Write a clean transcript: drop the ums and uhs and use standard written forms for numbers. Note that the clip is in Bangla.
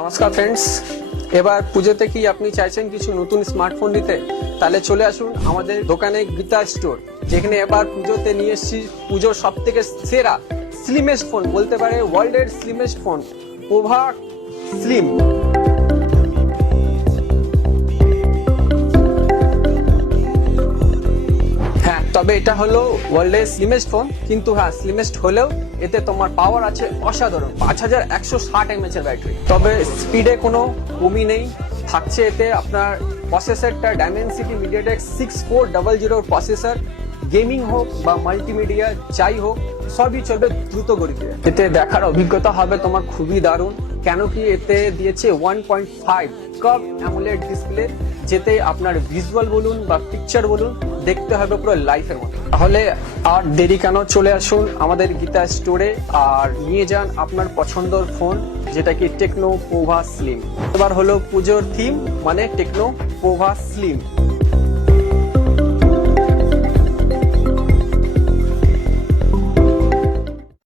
নমস্কার ফ্রেন্ডস, এবার পুজোতে কি আপনি চাইছেন কিছু নতুন স্মার্টফোন নিতে? তাহলে চলে আসুন আমাদের দোকানে গীতা স্টোর, যেখানে এবার পুজোতে নিয়ে এসেছি পুজোর সব থেকে সেরা স্লিমেস্ট ফোন, বলতে পারে ওয়ার্ল্ডের স্লিমেস্ট ফোন, পোভা স্লিম। হ্যাঁ, তবে এটা হলো ওয়ার্ল্ডের স্লিমেস্ট ফোন, কিন্তু হ্যাঁ স্লিমেস্ট হলেও এতে তোমার পাওয়ার আছে অসাধারণ 5160 mAh এর ব্যাটারি। তবে স্পিডে কোনো কমি নেই, থাকছে এতে আপনার প্রসেসরটা ডাইমেনসিটি মিডিয়াটেক 6400 প্রসেসর। গেমিং হোক বা মাল্টিমিডিয়া যাই হোক সবই চলবে দ্রুত গতিতে। এতে দেখার অভিজ্ঞতা হবে তোমার খুবই দারুণ, কেন কি এতে দিয়েছে 1.5 কার্ভ অ্যামোলেড ডিসপ্লে, যেতে আপনার ভিজুয়াল বলুন বা পিকচার বলুন দেখতে হবে পুরো লাইফের মতো। তাহলে আর দেরি কেন, চলে আসুন আমাদের গীতা স্টোরে আর নিয়ে যান আপনার পছন্দের ফোন, যেটা কি টেকনো পোভা স্লিম। এবার হলো পুজোর থিম, মানে টেকনো পোভা স্লিম।